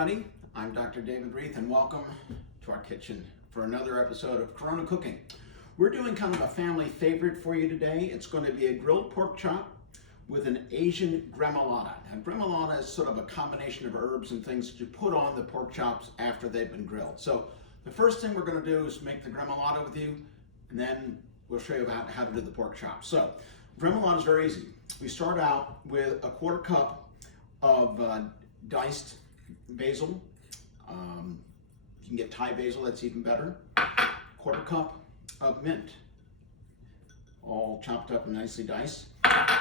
everybody, I'm Dr. David Reath and welcome to our kitchen for another episode of Corona Cooking. We're doing kind of a family favorite for you today. It's going to be a grilled pork chop with an Asian gremolata. Now, gremolata is sort of a combination of herbs and things that you put on the pork chops after they've been grilled. So the first thing we're going to do is make the gremolata with you, and then we'll show you about how to do the pork chop. So gremolata is very easy. We start out with a quarter cup of diced basil. You can get Thai basil, that's even better. Quarter cup of mint, all chopped up and nicely diced.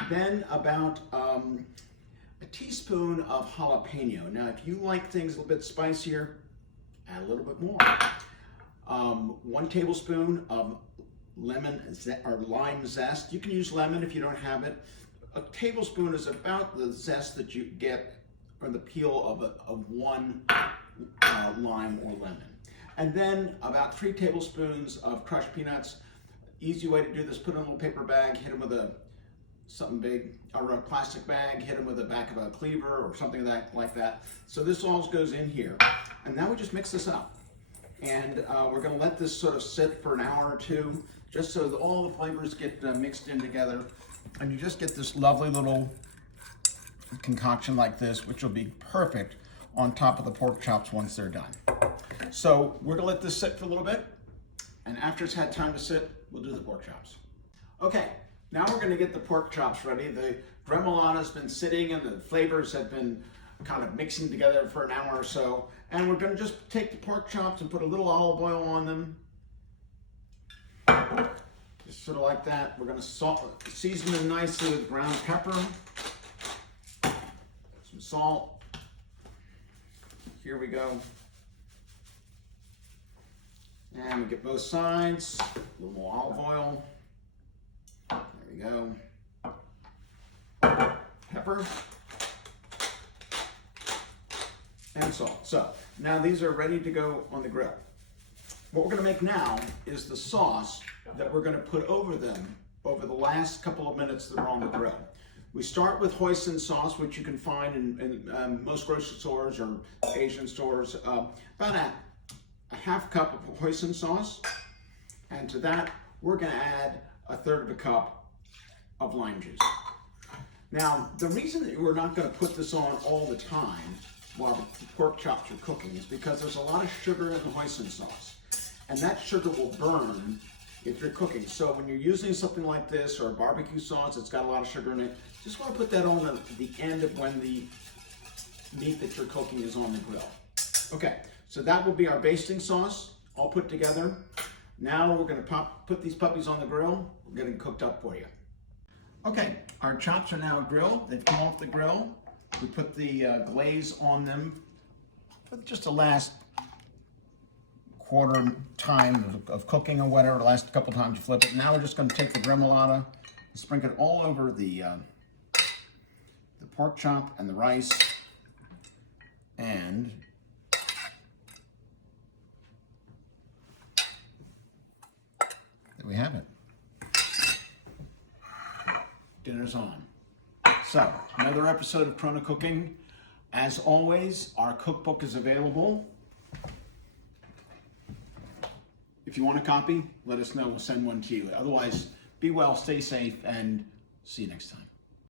Then about a teaspoon of jalapeno. Now, if you like things a little bit spicier, add a little bit more. 1 tablespoon of lemon or lime zest. You can use lemon if you don't have it. A tablespoon is about the zest that you get or the peel of one lime or lemon. And then about 3 tablespoons of crushed peanuts. Easy way to do this, put in a little paper bag, hit them with something big, or a plastic bag, hit them with the back of a cleaver or something like that. So this all goes in here. And now we just mix this up. And we're gonna let this sort of sit for an hour or two, just so that all the flavors get mixed in together. And you just get this lovely little concoction like this, which will be perfect on top of the pork chops once they're done. So we're gonna let this sit for a little bit, and after it's had time to sit, we'll do the pork chops. Okay, now we're gonna get the pork chops ready. The gremolata's been sitting and the flavors have been kind of mixing together for an hour or so, and we're gonna just take the pork chops and put a little olive oil on them. Just sort of like that. We're gonna season them nicely with ground pepper, some salt. Here we go. And we get both sides, a little more olive oil. There we go. Pepper. And salt. So now these are ready to go on the grill. What we're gonna make now is the sauce that we're gonna put over them over the last couple of minutes that are on the grill. We start with hoisin sauce, which you can find in most grocery stores or Asian stores. About a half cup of hoisin sauce. And to that, we're gonna add 1/3 of a cup of lime juice. Now, the reason that we're not gonna put this on all the time while the pork chops are cooking is because there's a lot of sugar in the hoisin sauce. And that sugar will burn if you're cooking. So when you're using something like this or a barbecue sauce that's got a lot of sugar in it, just want to put that on the end of when the meat that you're cooking is on the grill. Okay, so that will be our basting sauce all put together. Now we're going to put these puppies on the grill. We're getting cooked up for you. Okay, our chops are now grilled. They've come off the grill. We put the glaze on them for just the last quarter time of cooking or whatever, the last couple times you flip it. Now we're just going to take the gremolata and sprinkle it all over the pork chop and the rice, and there we have it. Dinner's on. So, another episode of Corona Cooking. As always, our cookbook is available. If you want a copy, let us know. We'll send one to you. Otherwise, be well, stay safe, and see you next time.